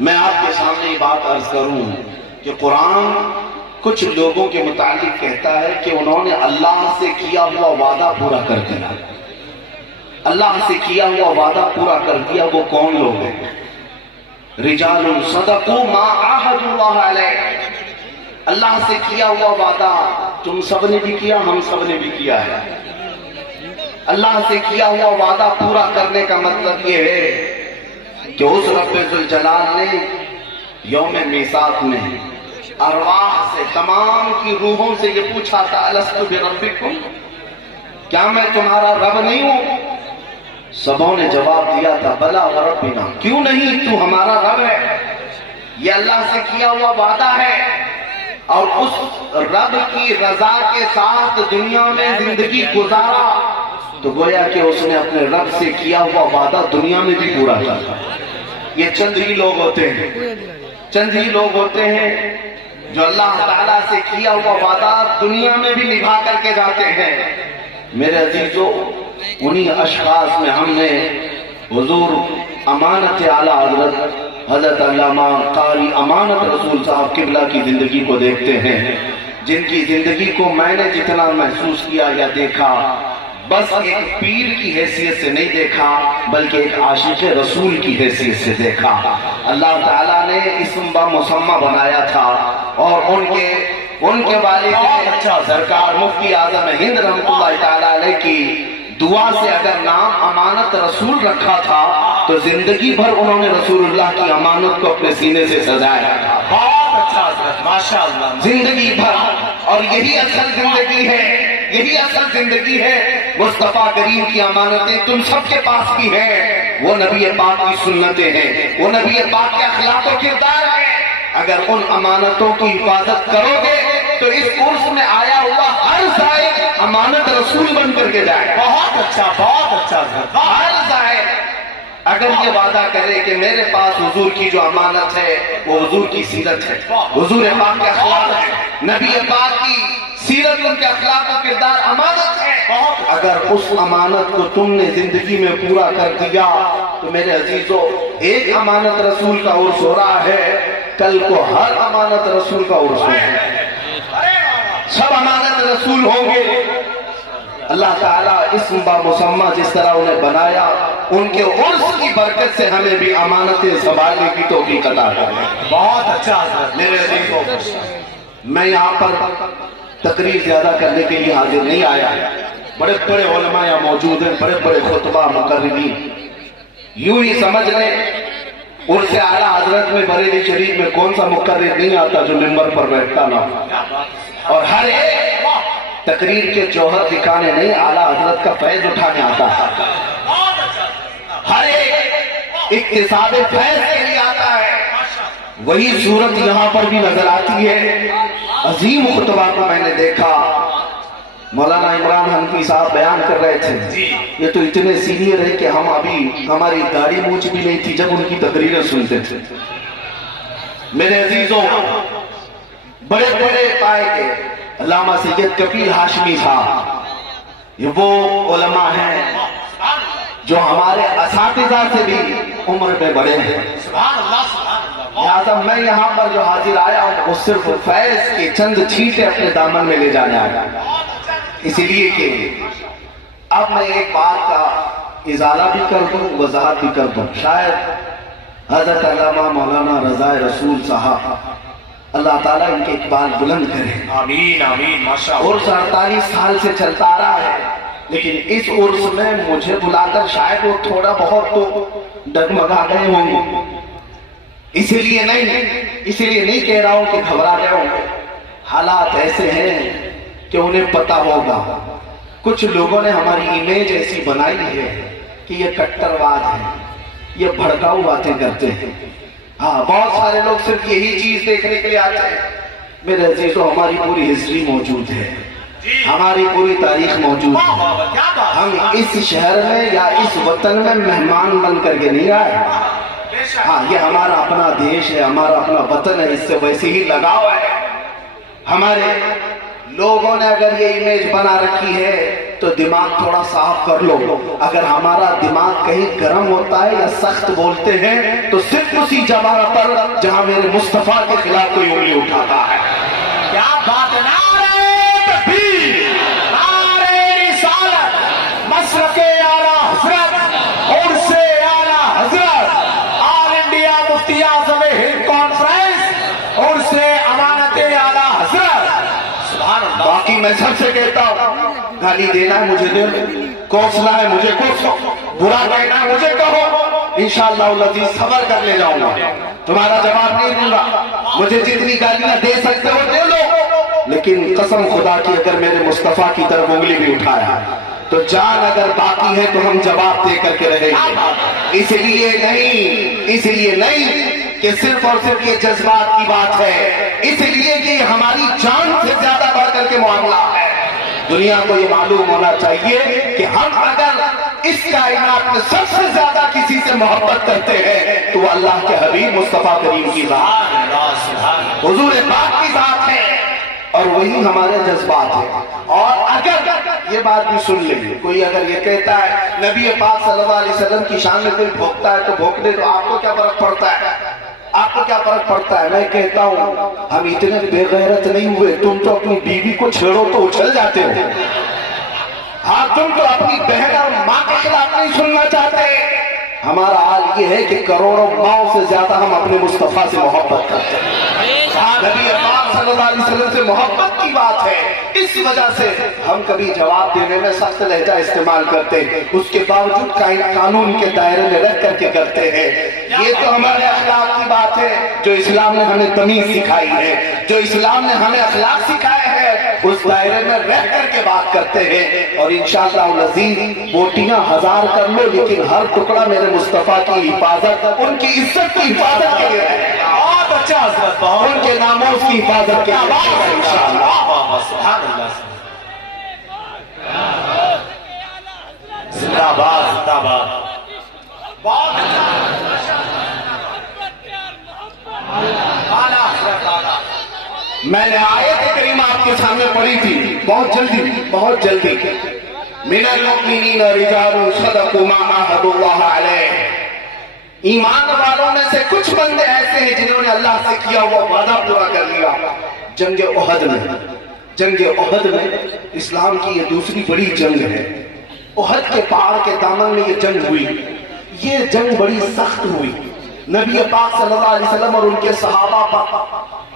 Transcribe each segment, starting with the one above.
میں آپ کے سامنے یہ بات عرض کروں کہ قرآن کچھ لوگوں کے متعلق کہتا ہے کہ انہوں نے اللہ سے کیا ہوا وعدہ پورا کر دیا. اللہ سے کیا ہوا وعدہ پورا کر دیا. وہ کون لوگ ہیں؟ رجال صدقوا ما عاهدوا اللہ علیہ. اللہ سے کیا ہوا وعدہ تم سب نے بھی کیا، ہم سب نے بھی کیا ہے. اللہ سے کیا ہوا وعدہ پورا کرنے کا مطلب یہ ہے کہ اس رب ذوالجلال نے یوم میثاق میں ارواح سے، تمام کی روحوں سے یہ پوچھا تھا الست بربکم، کیا میں تمہارا رب نہیں ہوں؟ سبوں نے جواب دیا تھا بلا وربنا، کیوں نہیں، تو ہمارا رب ہے. یہ اللہ سے کیا ہوا وعدہ ہے. اور اس رب کی رضا کے ساتھ دنیا میں زندگی گزارا تو گویا کہ اس نے اپنے رب سے کیا ہوا وعدہ دنیا میں بھی پورا کیا. یہ چند ہی لوگ ہوتے ہیں، چند ہی لوگ ہوتے ہیں جو اللہ تعالیٰ سے کیا ہوا وعدہ دنیا میں بھی نبھا کر کے جاتے ہیں. میرے عزیزو، انہی اشخاص میں ہم نے حضور امانت اعلیٰ حضرت علامہ قاری امانت رسول صاحب قبلہ کی زندگی کو دیکھتے ہیں، جن کی زندگی کو میں نے جتنا محسوس کیا یا دیکھا، بس ایک پیر کی حیثیت سے نہیں دیکھا بلکہ ایک عاشق رسول کی حیثیت سے دیکھا. اللہ تعالیٰ نے اسم با مسمہ بنایا تھا اور ان کے والد سرکار مفتی اعظم ہند رحمۃ اللہ تعالیٰ علیہ کی دعا سے اگر نام امانت رسول رکھا تھا تو زندگی بھر انہوں نے رسول اللہ کی امانت کو اپنے سینے سے سجایا تھا. بہت اچھا حضرت، ماشاءاللہ، زندگی بھر. اور یہی اصل زندگی ہے، یہی اصل زندگی ہے. مصطفیٰ کریم کی امانتیں تم سب کے پاس بھی ہیں، وہ نبی پاک کی سنتیں ہیں، وہ نبی پاک کے اخلاق و کردار ہیں. اگر ان امانتوں کی حفاظت کرو گے تو اس عرس میں آیا ہوا ہر زائر امانت رسول بن کر کے جائے. بہت اچھا، بہت اچھا. ہر زائر اگر یہ وعدہ کرے کہ میرے پاس حضور کی جو امانت ہے وہ حضور کی سیرت ہے، حضور پاک کے اخلاق ہے، نبی پاک کی سیرت، ان کے اخلاق و کردار امانت ہے. اگر اس امانت کو تم نے زندگی میں پورا کر دیا تو میرے عزیزو، ایک امانت رسول کا عرس ہو رہا ہے، کل کو ہر امانت رسول کا عرس ہوگا. سب امانت رسول ہوں گے. اللہ تعالیٰ اسم با مسمہ جس طرح انہیں بنایا، ان کے عرس کی برکت سے ہمیں بھی امانتیں سنبھالنے کی توفیق عطا کرے. بہت اچھا حضرت. میرے عزیزو، میں یہاں پر تقریر زیادہ کرنے کے لیے حاضر نہیں آیا. بڑے بڑے علماء یہاں موجود ہیں، بڑے بڑے خطبہ مقررین. یوں ہی سمجھ لیں عرس اعلیٰ حضرت میں بریلی شریف میں کون سا مقرر نہیں آتا جو منبر پر بیٹھتا نہ ہو. اور ہر ایک تقریر کے جوہر دکھانے نہیں، اعلیٰ حضرت کا فیض اٹھانے آتا ہے. ہر ایک اکتساب فیض کے لیے آتا ہے. وہی صورت یہاں پر بھی نظر آتی ہے. عظیم خطبہ کو میں نے دیکھا، مولانا عمران حنفی صاحب بیان کر رہے تھے. یہ تو اتنے سینئر ہیں کہ ہم ابھی ہماری داڑھی مونچھ بھی نہیں تھی جب ان کی تقریریں سنتے تھے. میرے عزیزوں، بڑے بڑے پائے کے علامہ سید کفیل ہاشمی صاحب، یہ وہ علماء ہیں جو ہمارے اساتذہ سے بھی عمر میں بڑے ہیں. لہذا میں یہاں پر جو حاضر آیا ہوں وہ صرف فیض کے چند چھینٹے اپنے دامن میں لے جانے آیا، اسی لیے کہ اب میں ایک بات کا ازالہ بھی کر دوں، وضاحت بھی کر دوں. شاید حضرت علامہ مولانا رضا رسول صاحب اللہ تعالیٰ ان کے اقبال بلند کرے. آمین آمین. ماشاءاللہ. عرس 48 سال سے چلتا آ رہا ہے، لیکن اس عرس میں مجھے بلا کر شاید وہ تھوڑا بہت تو ڈگمگا گئے ہوں گے. اسی لیے نہیں کہہ رہا ہوں کہ گھبرا گئے ہوں. حالات ایسے ہیں کہ انہیں پتا ہوگا. کچھ لوگوں نے ہماری امیج ایسی بنائی ہے کہ یہ کٹرواد ہے، یہ بھڑکاؤ باتیں کرتے ہیں. ہاں، بہت سارے لوگ صرف یہی چیز دیکھنے کے لیے آتے ہیں. میرے عزیزو، ہماری پوری ہسٹری موجود ہے، ہماری پوری تاریخ موجود ہے. ہم اس شہر میں یا اس وطن میں مہمان بن کر کے نہیں آئے. ہاں، یہ ہمارا اپنا دیش ہے، ہمارا اپنا وطن ہے، اس سے ویسے ہی لگاؤ ہے. ہمارے لوگوں نے اگر یہ امیج بنا رکھی ہے تو دماغ تھوڑا صاف کر لو. اگر ہمارا دماغ کہیں گرم ہوتا ہے یا سخت بولتے ہیں تو صرف اسی جگہ پر جہاں میرے مصطفیٰ کے خلاف کوئی انگلی اٹھاتا ہے. کیا بات ہے. نعرہ تکبیر، نعرہ رسالت، مشرق اعلیٰ حضرت اور سے اعلیٰ حضرت آل انڈیا مفتی اعظم ہند کانفرنس اور سے امانت اعلیٰ حضرت. سبحان اللہ. باقی میں سب سے کہتا ہوں، گالی دینا ہے مجھے دے، کوسنا ہے مجھے کوسو، برا کہنا ہے مجھے کہو، انشاءاللہ العزیز صبر کر لے جاؤں گا. تمہارا جواب نہیں دوں گا. مجھے جتنی گالیاں دے سکتے ہو دے لو، لیکن قسم خدا کی اگر میرے مصطفیٰ کی طرف انگلی بھی اٹھایا تو جان اگر باقی ہے تو ہم جواب دے کر کے رہیں گے. اس لیے نہیں کہ صرف اور صرف یہ جذبات کی بات ہے، اس لیے کہ ہماری جان سے زیادہ بڑھ کر کے معاملہ ہے. دنیا کو یہ معلوم ہونا چاہیے کہ ہم اگر اس کائنات میں سب سے زیادہ کسی سے محبت کرتے ہیں تو وہ اللہ کے حبیب مصطفیٰ کریم کی ذات، حضور پاک کی ذات ہے، اور وہی ہمارے جذبات ہیں. اور اگر یہ بات بھی سن لیں، کوئی اگر یہ کہتا ہے نبی پاک صلی اللہ علیہ وسلم کی شان میں کوئی بھوکتا ہے تو بھوکنے دو، آپ کو کیا فرق پڑتا ہے؟ آپ کو کیا فرق پڑتا ہے؟ میں کہتا ہوں ہم اتنے بے غیرت نہیں ہوئے. تم تو اپنی بیوی کو چھیڑو تو اچھل جاتے ہو. ہاں، تم تو اپنی بہن اور ماں کے خلاف نہیں سننا چاہتے. ہمارا حال یہ ہے کہ کروڑوں ماؤں سے زیادہ ہم اپنے مصطفیٰ سے محبت کرتے ہیں. نبی پاک صلی اللہ علیہ وسلم سے محبت کی بات ہے، اس وجہ سے ہم کبھی جواب دینے میں سخت لہجہ استعمال کرتے ہیں، اس کے باوجود قانون کے دائرے میں رہ کر کے کرتے ہیں. یہ تو ہمارے اخلاق کی بات ہے جو اسلام نے ہمیں تمیز سکھائی ہے، جو اسلام نے ہمیں اخلاق سکھائے ہیں، اس دائرے میں رہ کر کے بات کرتے ہیں. اور انشاءاللہ العزیز بوٹیاں 1000 کر لو لیکن ہر ٹکڑا میرے مصطفیٰ کی حفاظت، ان کی عزت کی حفاظت کے لیے رہے گا، بہت اچھا حضرت، ان کے ناموز کی حفاظت کے لیے رہے گا انشاءاللہ. سبحان اللہ. زندہ باد، زندہ باد. بہت اچھا. میں نے آیت کریمہ آپ کے سامنے پڑھی تھی بہت جلدی. من المؤمنین رجال صدقوا ما عاهدوا اللہ علیہ. ایمان والوں میں سے کچھ بندے ایسے ہیں جنہوں نے اللہ سے کیا ہوا وعدہ پورا کر لیا. جنگ احد میں اسلام کی یہ دوسری بڑی جنگ ہے. احد کے پہاڑ کے دامن میں یہ جنگ ہوئی. یہ جنگ بڑی سخت ہوئی. نبی پاک صلی اللہ علیہ وسلم اور ان کے صحابہ پر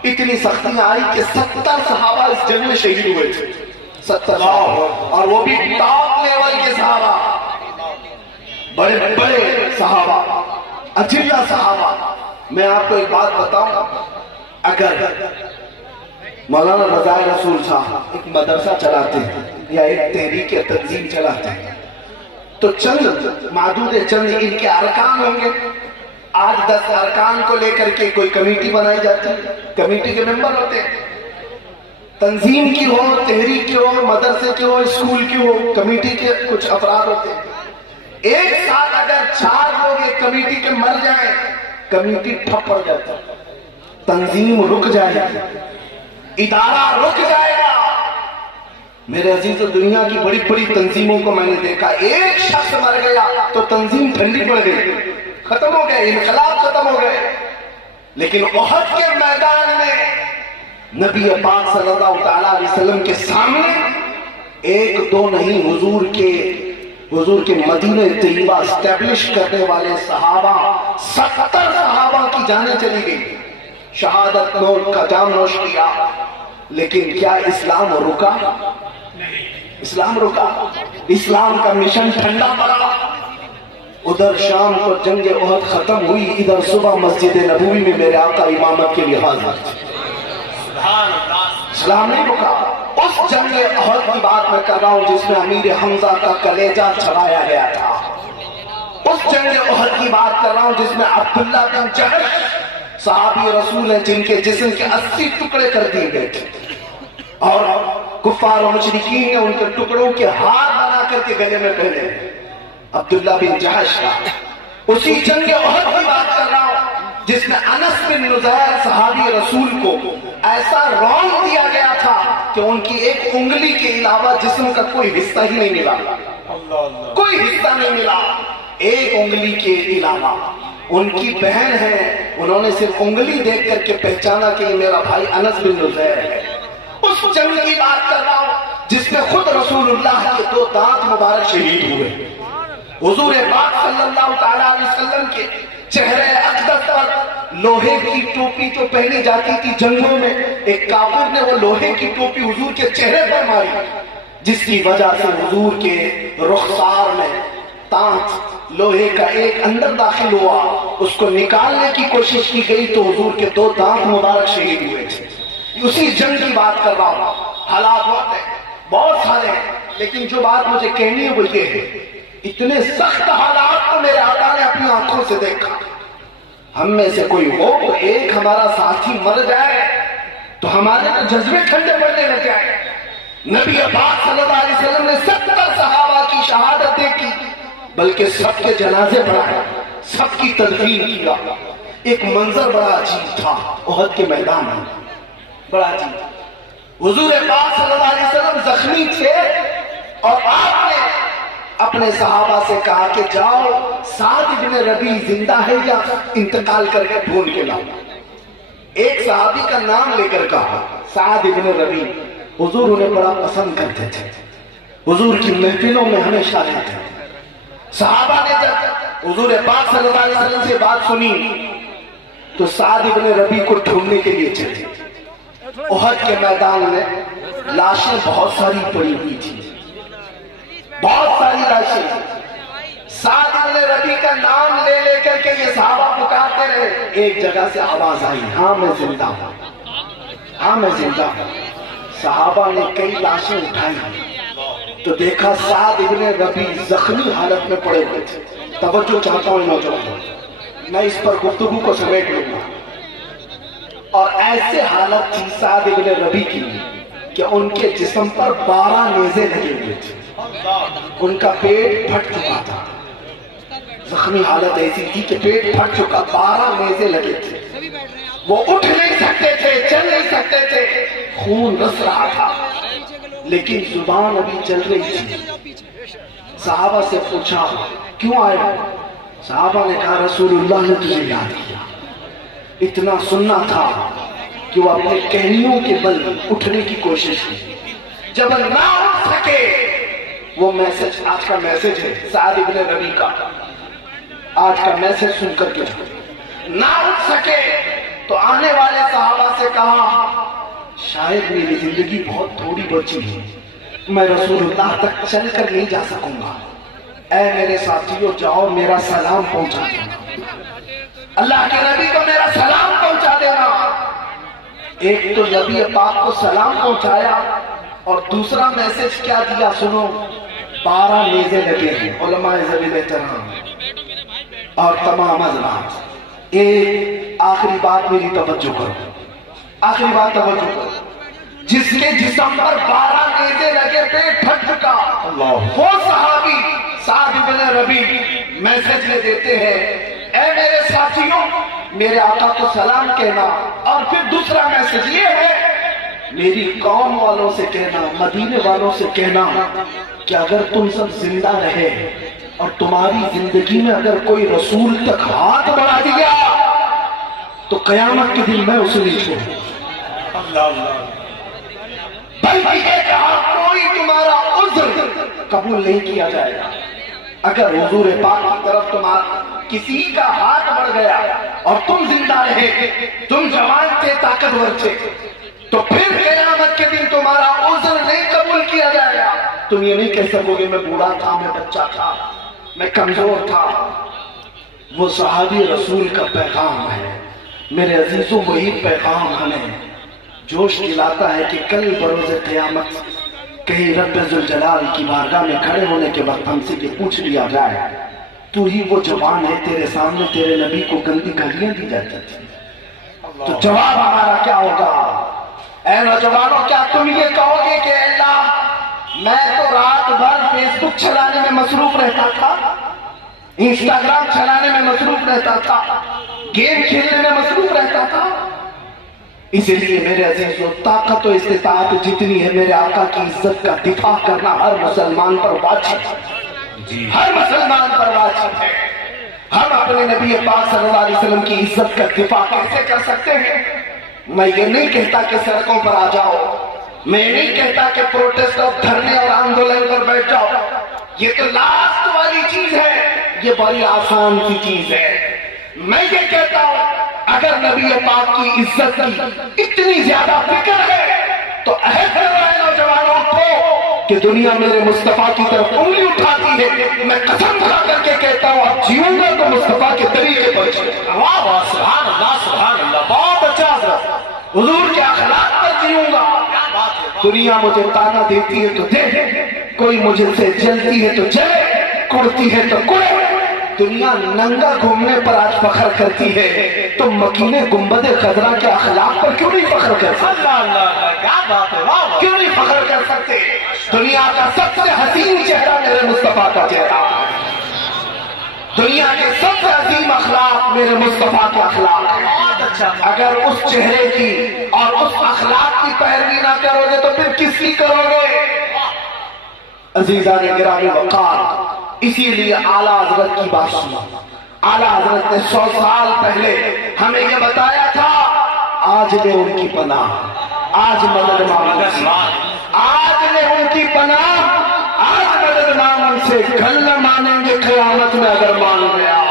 اتنی سختیاں آئی کہ 70 صحابہ اس جنگ میں شہید ہوئے تھے. 70 صحابہ، اور وہ بھی ٹاپ لیول کے صحابہ، بڑے بڑے صحابہ، اجلہ صحابہ. میں آپ کو ایک بات بتاؤں، اگر مولانا رضا رسول صاحب ایک مدرسہ چلاتے ہیں یا ایک تحریک یا تنظیم چلاتے ہیں تو معدود چند ان کے ارکان ہوں گے. 8-10 ارکان کو لے کر کے کوئی کمیٹی بنائی جاتی ہے، کمیٹی کے ممبر ہوتے ہیں. تنظیم کی ہو، تحریک کی ہو، مدرسے کی ہو، اسکول کی ہو، کمیٹی کے کچھ افراد ہوتے ہیں. ایک ساتھ اگر 4 لوگ ایک کمیٹی کے مر جائیں، کمیٹی ٹھپ پڑ جاتا ہے، تنظیم رک جائے گی، ادارہ رک جائے گا. میرے عزیز، دنیا کی بڑی بڑی تنظیموں کو میں نے دیکھا، ایک شخص مر گیا تو تنظیم ٹھنڈی پڑ گئی، ختم ہو گئے، انقلاب ختم ہو گئے. لیکن احد کے میدان میں نبی پاک صلی اللہ تعالیٰ علیہ وسلم کے سامنے 1-2 نہیں، حضور کے مدینہ طیبہ اسٹیبلش کرنے والے صحابہ 70 صحابہ کی جانیں چلی گئی. شہادت نوش کا جام نوش کیا، لیکن کیا اسلام رکا؟ اسلام رکا؟ اسلام کا مشن ٹھنڈا پڑا. ادھر شام کو جنگ احد ختم ہوئی، ادھر صبح مسجد نبوی میں میرے آقا امامت کے لیے حاضر. اسلام نہیں رکا. اس جنگ احد کی بات میں کر رہا ہوں جس میں امیر حمزہ کا کلیجہ چڑھایا گیا تھا. اس جنگ احد کی بات کر رہا ہوں جس میں عبداللہ بن جحش صحابی رسول ہیں جن کے جسم کے 80 ٹکڑے کر دیے گئے تھے، اور کفار و مشرکین نے ان کے ٹکڑوں کے ہار بنا کر کے گلے میں پہنے. عبداللہ بن جحش کا اسی جنگ احد کی بات کر رہا ہوں جس میں انس بن نزیر صحابی رسول کو ایسا رونق دیا گیا تھا کہ ان کی ایک انگلی کے علاوہ جسم کا کوئی حصہ ہی نہیں ملا، کوئی حصہ نہیں ملا ایک انگلی کے علاوہ۔ ان کی بہن ہے، انہوں نے صرف انگلی دیکھ کر کے پہچانا کہ یہ میرا بھائی انس بن نزیر ہے۔ اس جنگ کی بات کر رہا ہوں جس میں خود رسول اللہ کے 2 دانت مبارک شہید ہوئے۔ حضور پاک صلی اللہ تعالیٰ علیہ وسلم کے چہرے اقدس پر لوہے کی ٹوپی تو پہنی جاتی تھی جنگوں میں، ایک کافر نے وہ لوہے کی ٹوپی حضور کے چہرے پر ماری، جس کی وجہ سے حضور کے رخسار میں تانچ لوہے کا ایک اندر داخل ہوا، اس کو نکالنے کی کوشش کی گئی تو حضور کے 2 دانت مبارک شہید ہوئے تھے۔ اسی جنگ کی بات کر رہا ہوں۔ حالات بہت سارے ہیں، لیکن جو بات مجھے کہنی ہے وہ یہ ہے، اتنے سخت حالات کو میرے آقا نے اپنی آنکھوں سے دیکھا۔ ہم میں سے کوئی ہو تو ایک ہمارا ساتھی مر جائے تو ہمارے تو جذبے ٹھنڈے پڑنے لگ جائے۔ نبی پاک صلی اللہ علیہ وسلم نے 70 صحابہ کی شہادتیں کی، بلکہ سب کے جنازے پڑھائے، سب کی تدفین کیا۔ ایک منظر بڑا عجیب تھا احد کے میدان میں، بڑا عجیب۔ حضور پاک صلی اللہ علیہ وسلم زخمی تھے اور آپ نے اپنے صحابہ سے کہا کہ جاؤ سعد بن ربیع زندہ ہے یا انتقال کر کے ڈھونڈ کے لاؤ۔ ایک صحابی کا نام لے کر کہا سعد بن ربیع، حضور انہیں بڑا پسند کرتے تھے، حضور کی محفلوں میں ہمیشہ رہتے تھے۔ صحابہ نے جب حضور پاک صلی اللہ علیہ وسلم سے بات سنی تو سعد بن ربیع کو ڈھونڈنے کے لیے چلے۔ احد کے میدان میں لاشیں بہت ساری پڑی ہوئی تھی، بہت ساری لاشیں۔ سعد بن ربیع کا نام لے لے کر کے یہ صحابہ پکارتے رہے۔ ایک جگہ سے آواز آئی، ہاں میں زندہ ہوں، ہاں میں زندہ ہوں۔ صحابہ نے کئی لاشیں اٹھائی تو دیکھا سعد بن ربیع زخمی حالت میں پڑے ہوئے تھے۔ توجہ چاہتا ہوں نوجوانوں، میں اس پر گفتگو کو سمیٹ لوں گا۔ اور ایسے حالت تھی سعد بن ربیع کی کہ ان کے جسم پر 12 نیزے لگے ہوئے تھے، ان کا پیٹ پھٹ چکا تھا، زخمی حالت ایسی تھی کہ پیٹ پھٹ چکا، 12 نیزے لگے تھے، وہ اٹھ نہیں سکتے تھے، چل نہیں سکتے تھے، خون رس رہا تھا لیکن زبان ابھی چل رہی تھی۔ صحابہ سے پوچھا کیوں آئے؟ صحابہ نے کہا رسول اللہ نے تجھے یاد کیا، اتنا سننا تھا کہ وہ اپنے کہنیوں کے بل اٹھنے کی کوشش کی۔ جب نہ اٹھ سکے، وہ میسج آج کا میسج ہے سعد بن ربیع کا، آج کا میسج سن کر کے نہ اٹھ سکے تو آنے والے صحابہ سے کہا شاید میری زندگی بہت تھوڑی بچی ہے، میں رسول اللہ تک چل کر نہیں جا سکوں گا، اے میرے ساتھیوں جاؤ میرا سلام پہنچا دینا، اللہ کے نبی کو میرا سلام پہنچا دینا۔ ایک تو نبی پاک کو سلام پہنچایا اور دوسرا میسج کیا دیا سنو، 12 نیزے لگے ہیں علماء ذوی احترام اور تمام حضرات۔ ایک آخری بات میری توجہ کرو، آخری بات توجہ کرو، جس کے جسم پر 12 نیزے لگے پیٹ پھٹ چکا، وہ صحابی سعد بن ربیع میسج لے دیتے ہیں اے میرے ساتھیوں میرے آقا کو سلام کہنا، اور پھر دوسرا میسج یہ ہے میری قوم والوں سے کہنا، مدینے والوں سے کہنا کہ اگر تم سب زندہ رہے اور تمہاری زندگی میں اگر کوئی رسول تک ہاتھ بڑھا دیا تو قیامت کے دن میں اسے نہیں چھوڑوں۔ بلکہ یہ کہا کوئی تمہارا عذر قبول نہیں کیا جائے گا، اگر حضور پاک کی طرف تمہارا کسی کا ہاتھ بڑھ گیا اور تم زندہ رہے، تم جوان تھے، طاقتور تھے، تو پھر قیامت کے دن تمہارا عذر نہیں قبول کیا جائے گا۔ تم یہ نہیں کہہ سکو گے میں بوڑھا تھا، میں بچہ تھا، میں کمزور تھا۔ وہ صحابی رسول کا پیغام ہے میرے عزیزوں، وہی پیغام ہمیں جوش دلاتا ہے کہ کل بروز قیامت کہیں رب ذوالجلال کی بارگاہ میں کھڑے ہونے کے وقت ہم سے یہ پوچھ لیا جائے تو ہی وہ جوان ہے تیرے سامنے تیرے نبی کو گندی گالیاں دی جاتی تھی، تو جواب ہمارا کیا ہوگا؟ اے نوجوانوں کیا تم یہ کہو گے کہ اللہ میں تو رات بھر فیس بک چلانے میں مصروف رہتا تھا، انسٹاگرام چلانے میں مصروف رہتا تھا، گیم کھیلنے میں مصروف رہتا تھا، اسی لیے میرے عزیزوں طاقت و استطاعت جتنی ہے میرے آقا کی عزت کا دفاع کرنا ہر مسلمان پر واجب ہے، ہر مسلمان پر واجب ہے۔ ہم اپنے نبی پاک صلی اللہ علیہ وسلم کی عزت کا دفاع کیسے کر سکتے ہیں؟ میں یہ نہیں کہتا کہ سڑکوں پر آ جاؤ، میں نہیں کہتا کہ پروٹیسٹ اور دھرنے اور آندولن پر بیٹھ جاؤ، یہ تو لاسٹ والی چیز ہے، یہ بڑی آسان سی چیز ہے۔ میں یہ کہتا ہوں اگر نبی پاک کی عزت کی اتنی زیادہ فکر ہے تو عہد کر رہے نوجوانوں کو کہ دنیا میرے مصطفیٰ کی طرف انگلی اٹھاتی ہے، میں قسم کھا کر کے کہتا ہوں اب جیوں گا تو مصطفیٰ کے طریقے پر جیوں گا۔ واہ واہ، سبحان اللہ سبحان اللہ، بہت اچھا حضرت، حضور کے اخلاق پر جیوں گا۔ دنیا مجھے تانا دیتی ہے تو دے، کوئی مجھے سے جلتی ہے تو جلے، کڑتی ہے تو کڑے۔ دنیا ننگا گھومنے پر آج فخر کرتی ہے، تو مکینے گنبد خضرا کے اخلاق پر کیوں نہیں فخر کر سکتے؟ اللہ اللہ، کیا بات ہے، واہ واہ، کیوں نہیں فخر کر سکتے؟ دنیا کا سب سے حسین چہرہ میرے مصطفیٰ کا چہرہ، دنیا کے سب سے عظیم اخلاق میرے مصطفیٰ کے اخلاق ہیں۔ بہت اچھا۔ اگر اس چہرے کی اور اس اخلاق کی پیروی نہ کرو گے تو پھر کس کی کرو گے؟ عزیزان گرامی وقار، اسی لیے اعلیٰ حضرت کی بات سنو۔ اعلیٰ حضرت نے 100 سال پہلے ہمیں یہ بتایا تھا، آج لے ان کی پناہ، آج مدد مانگ، آج لے ان کی پناہ، آج مدد مانگ ان سے، کل نہ مانیں گے قیامت میں اگر مان گیا،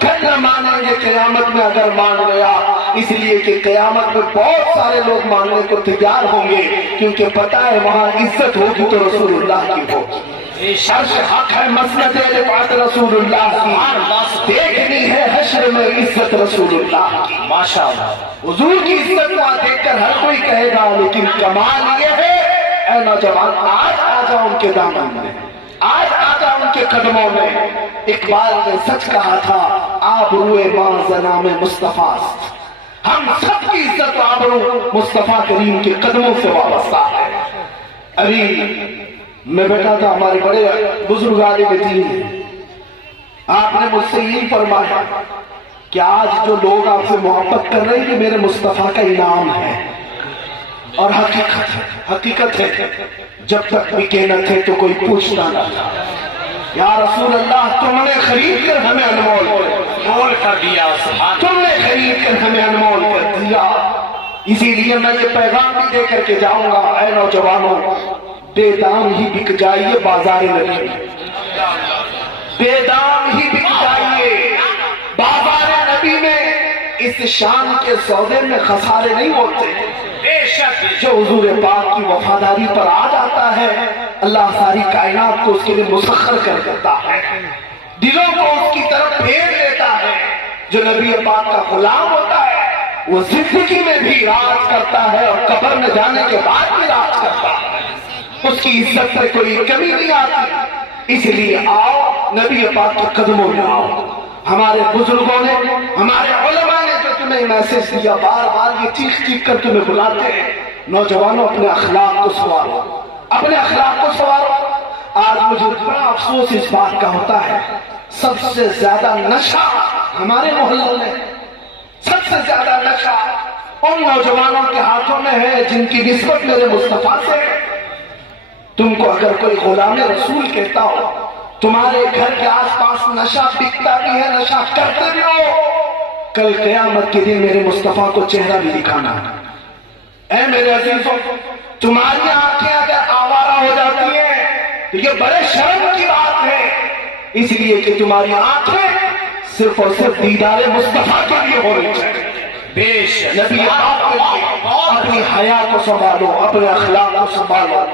کل نہ مانیں گے قیامت میں اگر مان گیا۔ اس لیے کہ قیامت میں بہت سارے لوگ ماننے کو تیار ہوں گے، کیونکہ پتہ ہے وہاں عزت ہوگی تو رسول اللہ کی ہوگی، عرش حق ہے مسند رفعت رسول اللہ کی، دیکھنی ہے حشر میں عزت رسول اللہ کی۔ ماشاءاللہ، حضور کی عزت کو دیکھ کر ہر کوئی کہے گا، لیکن کمال یہ ہے اے نوجوان آج آ جاؤ ان کے دامن میں، آج آ جاؤ ان کے قدموں میں۔ اقبال نے سچ کہا تھا، آبروئے ماں زنام مصطفیٰ، ہم سب کی عزت و آبرو مصطفیٰ کریم کے قدموں سے وابستہ ہے۔ ابھی میں بیٹھا تھا، ہمارے بڑے بزرگ عالم دین، آپ نے مجھ سے یہی فرمایا کہ آج جو لوگ آپ سے محبت کر رہے ہیں یہ میرے مصطفیٰ کا انعام ہے، اور حقیقت ہے جب تک بکے نہ تھے تو کوئی پوچھتا نہ تھا۔ یا رسول اللہ تم نے خرید کر ہمیں انمول کر دیا، تم نے خرید کر ہمیں انمول کر دیا۔ اسی لیے میں یہ پیغام بھی دے کر کے جاؤں گا، اے نوجوانوں بے دام ہی بک جائیے بازار نبی میں، بے دام ہی بک جائیے بازار نبی میں، اس شان کے سودے میں خسارے نہیں ہوتے۔ بے شک جو حضور پاک کی وفاداری پر آ جاتا ہے اللہ ساری کائنات کو اس کے لیے مسخر کر دیتا ہے، دلوں کو اس کی طرف پھیر لیتا ہے۔ جو نبی پاک کا غلام ہوتا ہے وہ زندگی میں بھی راج کرتا ہے اور قبر میں جانے کے بعد بھی راج کرتا ہے، اس کی عزت میں کوئی کمی نہیں آتی۔ اس لیے آؤ نبی پاک کے قدموں میں آؤ۔ ہمارے بزرگوں نے، ہمارے علماء نے جو تمہیں میسج دیا، بار بار یہ چیخ چیخ کر تمہیں بلاتے ہیں، نوجوانوں اپنے اخلاق کو سنوارو، اپنے اخلاق کو سنوارو۔ آج مجھے بڑا افسوس اس بات کا ہوتا ہے، سب سے زیادہ نشہ ہمارے محلوں میں، سب سے زیادہ نشہ ان نوجوانوں کے ہاتھوں میں ہے جن کی نسبت میرے مصطفیٰ سے ہے۔ تم کو اگر کوئی غلام رسول کہتا ہو، تمہارے گھر کے آس پاس نشہ بکتا بھی ہے، نشہ کرتے بھی ہو، کل قیامت کے دن میرے مصطفیٰ کو چہرہ بھی دکھانا۔ اے میرے عزیزوں، تمہاری آنکھیں اگر آوارہ ہو جاتی ہیں تو یہ بڑے شرم کی بات ہے، اس لیے کہ تمہاری آنکھیں صرف اور صرف دیدار مصطفیٰ کے لیے ہونی چاہیے۔ بے شک نبی پاک کے لیے اپنی حیا کو سنبھالو، اپنے اخلاق کو سنبھالو،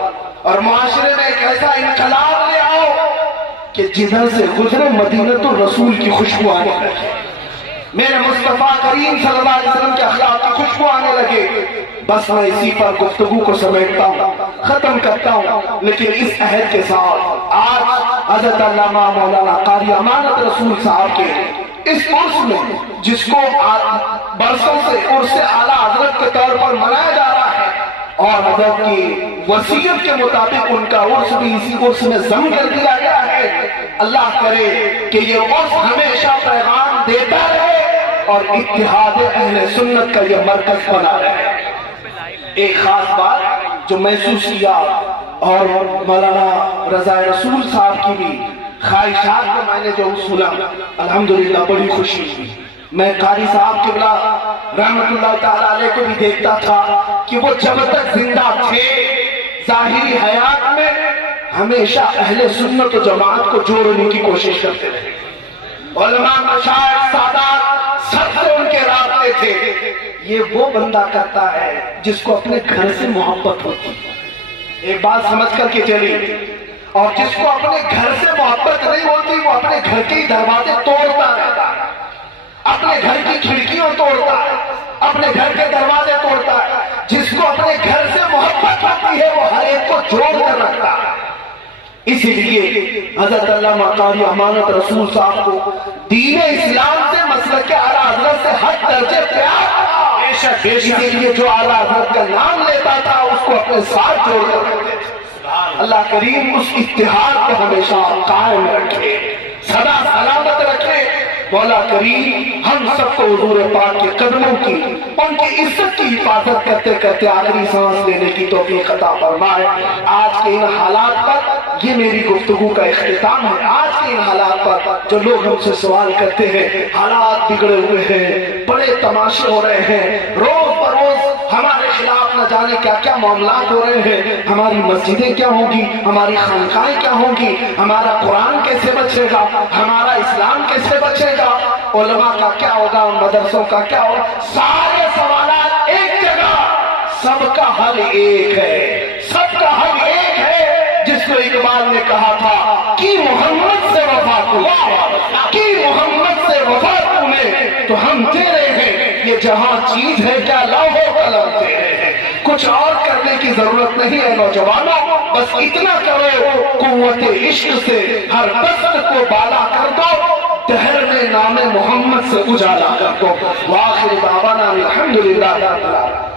اور معاشرے میں ایک ایسا انقلاب لے آؤ کہ جدھر سے گزرے مدینہ الرسول کی خوشبو آنے لگے، میرے مصطفیٰ کریم صلی اللہ علیہ وسلم کے اخلاق کی خوشبو آنے لگے۔ بس میں اسی پر گفتگو کو سمیٹتا ہوں، ختم کرتا ہوں، لیکن اس عہد کے ساتھ آج حضرت علامہ مولانا قاری امانت رسول صاحب کے اس عرس میں، جس کو برسوں سے عرس اعلیٰ حضرت کے طور پر منایا جا رہا ہے، اور حضرت کی وصیت کے مطابق ان کا عرس بھی اسی عرس میں ضم کر دیا گیا ہے۔ اللہ کرے کہ یہ عرس ہمیشہ پیغام دیتا رہے اور اتحاد اہل سنت کا یہ مرکز بنا رہے۔ ایک خاص بات جو محسوس کیا اور مولانا رضا رسول صاحب کی بھی خواہشات کو میں نے جو سنا، الحمدللہ بڑی خوشی ہوئی۔ میں قاری صاحب قبلہ رحمت اللہ تعالیٰ علیہ کو بھی دیکھتا تھا کہ وہ جب تک زندہ تھے ظاہری حیات میں ہمیشہ اہل سنت و جماعت کو جوڑنے کی کوشش کرتے رہے۔ علماء مشائخ سادات سب سے ان کے رابطے تھے۔ یہ وہ بندہ کرتا ہے جس کو اپنے گھر سے محبت ہوتی، ایک بات سمجھ کر کے چلی، اور جس کو اپنے گھر سے محبت نہیں ہوتی وہ اپنے گھر کے دروازے توڑتا رہتا ہے، اپنے گھر کی کھڑکیاں توڑتا ہے، اپنے گھر کے دروازے توڑتا ہے۔ جس کو اپنے گھر سے محبت ہوتی ہے وہ ہر ایک کو جوڑ کر رکھتا ہے۔ اسی لیے حضرت علامہ قاری امانت رسول صاحب کو دین اسلام سے مسلک اعلیٰ حضرت سے ہر درجے پیار تھا۔ اسی لیے جو اعلیٰ حضرت کا نام لیتا تھا اس کو اپنے ساتھ جوڑ کر رکھتے تھے۔ اللہ کریم اس اتحاد کو ہمیشہ قائم رکھے، سدا سلامت رکھے۔ مولا کریم ہم سب کو حضور پاک کے قدموں کی، ان کی عزت کی حفاظت کرتے کرتے آخری سانس لینے کی توفیق عطا فرمائے۔ آج کے ان حالات پر یہ میری گفتگو کا اختتام ہے۔ آج کے ان حالات پر جو لوگ ہم سے سوال کرتے ہیں، حالات بگڑے ہوئے ہیں، بڑے تماشے ہو رہے ہیں، روز بروز ہمارے خلاف نہ جانے کیا کیا معاملات ہو رہے ہیں، ہماری مسجدیں کیا ہوں گی، ہماری خانقاہیں کیا ہوں گی، ہمارا قرآن کیسے بچے گا، ہمارا اسلام کیسے بچے گا، علماء کا کیا ہوگا، مدرسوں کا کیا ہوگا، سارے سوالات ایک جگہ، سب کا حل ایک ہے، سب کا حل ایک ہے، جس کو اقبال نے کہا تھا کہ محمد سے وفا کو، کہ محمد سے وفا کو نے تو ہم تیرے ہیں، یہ جہاں چیز ہے کیا لوح و قلم تیرے ہیں۔ کچھ اور کرنے کی ضرورت نہیں ہے نوجوانوں، بس اتنا کرو قوت عشق سے ہر دست کو بالا کر دو، دہر میں نام محمد سے اجالا کر دو۔ وآخر دعوانا الحمدللہ رب العالمین۔